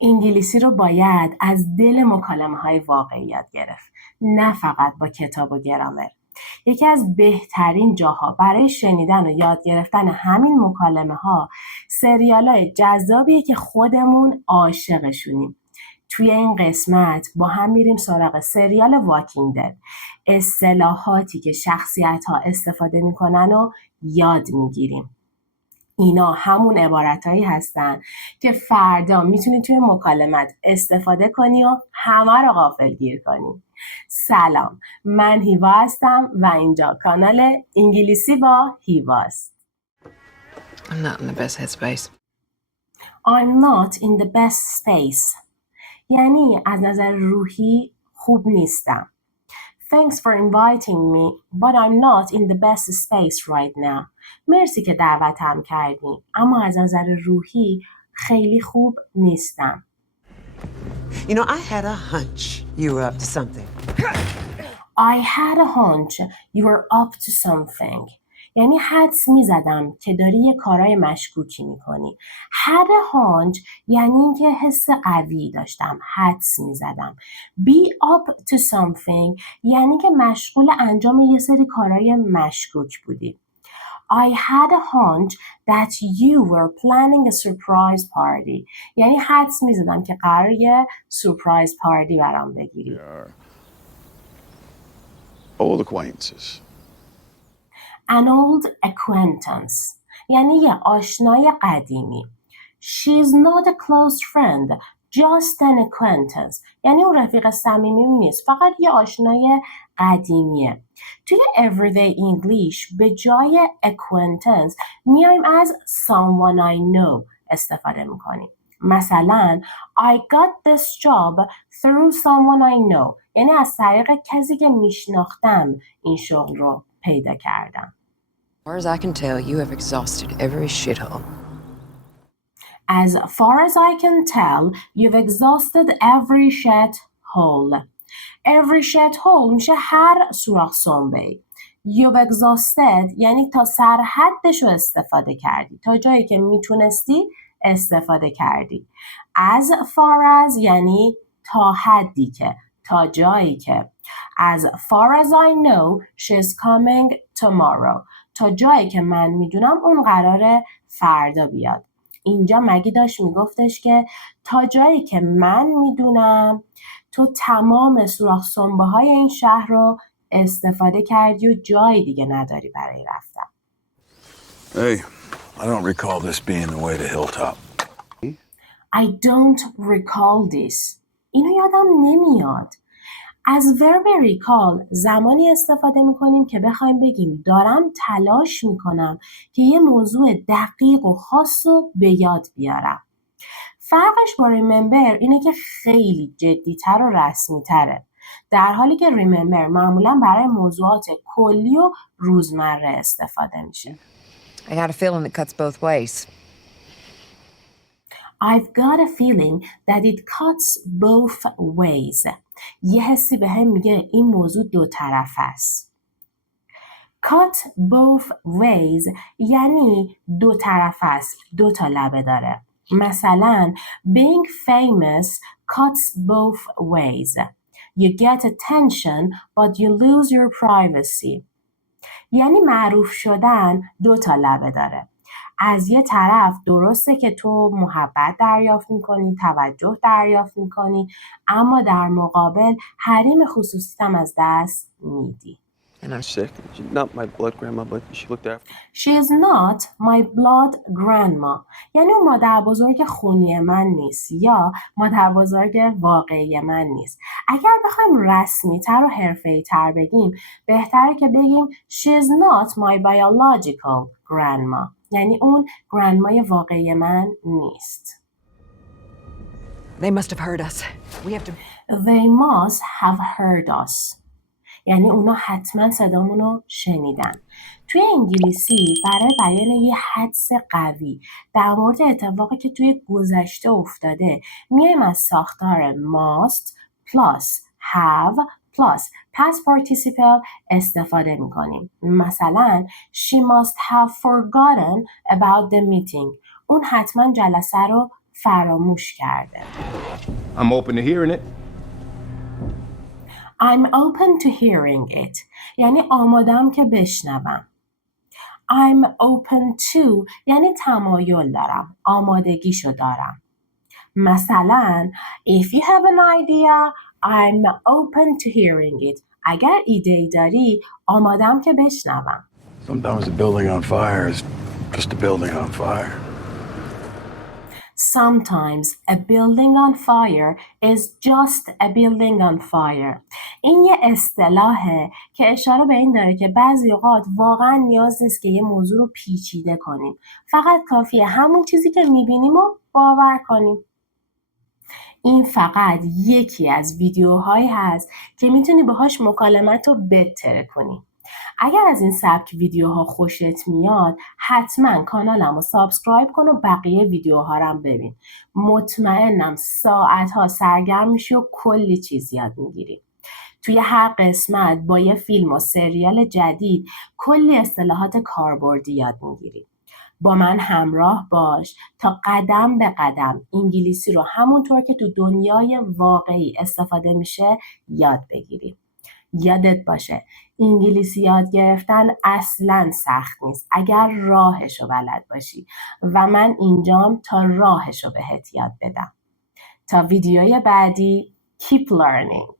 انگلیسی رو باید از دل مکالمه‌های واقعی یاد گرفت، نه فقط با کتاب و گرامر. یکی از بهترین جاها برای شنیدن و یاد گرفتن همین مکالمه‌ها سریال‌های جذابیه که خودمون عاشقشونیم. توی این قسمت با هم میریم سراغ سریال واکینگ دد. اصطلاحاتی که شخصیت‌ها استفاده میکنن و یاد میگیریم. اینا همون عبارتایی هستن که فردا میتونی توی مکالمت استفاده کنی و همه رو غافلگیر کنی. سلام، من هیوا هستم و اینجا کانال انگلیسی با هیواست. I'm not in the best headspace. I'm not in the best space. یعنی از نظر روحی خوب نیستم. Thanks for inviting me, but I'm not in the best space right now. مرسی که دعوتم کردین، اما از نظر روحی خیلی خوب نیستم. You know, I had a hunch you were up to something. I had a hunch you were up to something. یعنی حدس میزدم که داری یه کارای مشکوکی میکنی. had a hunch یعنی اینکه حس قوی داشتم، حدس میزدم. be up to something یعنی که مشغول انجام یه سری کارای مشکوک بودی. I had a hunch that you were planning a surprise party. یعنی حدس میزدم که قراره یه surprise party برام بگیری. Old acquaintances. An old acquaintance یعنی یه آشنای قدیمی. She's not a close friend, just an acquaintance. یعنی اون رفیق صمیمیم نیست، فقط یه آشنای قدیمیه. توی everyday English به جای acquaintance میایم از someone I know استفاده میکنیم. مثلا I got this job through someone I know. یعنی از طریق کسی که میشناختم این شغل رو پیدا کردم. As far as I can tell, you have exhausted every shithole. As far as I can tell, you've exhausted every shithole. Every shithole میشه هر سوراخ سنبه‌ای. You've exhausted یعنی تا سرحدش رو استفاده کردی. تا جایی که میتونستی استفاده کردی. As far as یعنی تا حدی که، تا جایی که. As far as I know, she's coming tomorrow. تا جایی که من میدونم اون قراره فردا بیاد. اینجا مگی داشت میگفتش که تا جایی که من میدونم تو تمام سوراخ سنبه های این شهر رو استفاده کردی و جای دیگه نداری برای رفتن. Hey, I don't recall this being the way to Hilltop. I don't recall this. اینو یادم نمیاد. از verb recall زمانی استفاده میکنیم که بخوایم بگیم دارم تلاش میکنم که یه موضوع دقیق و خاص رو به یاد بیارم. فرقش با remember اینه که خیلی جدی‌تر و رسمی‌تره. در حالی که remember معمولاً برای موضوعات کلی و روزمره استفاده میشه. I got a feeling it cuts both ways. I've got a feeling that it cuts both ways. یه حسی به هم میگه این موضوع دو طرف است. Cut both ways یعنی دو طرف است، دو تا لبه داره. مثلا being famous cuts both ways. You get attention but you lose your privacy. یعنی معروف شدن دو تا لبه داره. از یه طرف درسته که تو محبت دریافت میکنی، توجه دریافت میکنی، اما در مقابل حریم خصوصیت هم از دست میدی. And I'm sick. She's not my blood grandma, but she looked after me. She is not my blood grandma. یعنی اون مادر بزرگ خونی من نیست یا مادر بزرگ واقعی من نیست. اگر بخوایم رسمی تر و حرفه‌ای تر بگیم بهتره که بگیم She is not my biological grandma. یعنی اون گرندمای واقعی من نیست. They must have heard us. We have to... They must have heard us. یعنی اونا حتما صدامونو شنیدن. توی انگلیسی برای بیان یه حدس قوی در مورد اتفاقی که توی گذشته افتاده میایم از ساختار must plus have plus past participle استفاده میکنیم. مثلا she must have forgotten about the meeting. اون حتما جلسه رو فراموش کرده. I'm open to hearing it. I'm open to hearing it یعنی آمادم که بشنوم. I'm open to یعنی تمایل دارم، آمادگیشو دارم. مثلا if you have an idea I'm open to hearing it اگر ایده‌ای داری آمادم که بشنوم. Sometimes a building on fire is just a building on fire. Sometimes a building on fire is just a building on fire. این یه اصطلاحه که اشاره به این داره که بعضی اوقات واقعا نیاز نیست که یه موضوع رو پیچیده کنیم. فقط کافیه همون چیزی که میبینیم رو باور کنیم. این فقط یکی از ویدیوهایی هست که میتونی باهاش مکالمت رو بهتر کنی. اگر از این سبک ویدیوها خوشت میاد حتما کانالم رو سابسکرایب کن و بقیه ویدیوها رو هم ببین. مطمئنم ساعتها سرگرم میشی و کلی چیز یاد میگیری. توی هر قسمت با یه فیلم و سریال جدید کلی اصطلاحات کاربردی یاد میگیری. با من همراه باش تا قدم به قدم انگلیسی رو همونطور که تو دنیای واقعی استفاده میشه یاد بگیری. یادت باشه انگلیسی یاد گرفتن اصلاً سخت نیست اگر راهشو بلد باشی و من اینجام تا راهشو بهت یاد بدم. تا ویدیوی بعدی keep learning.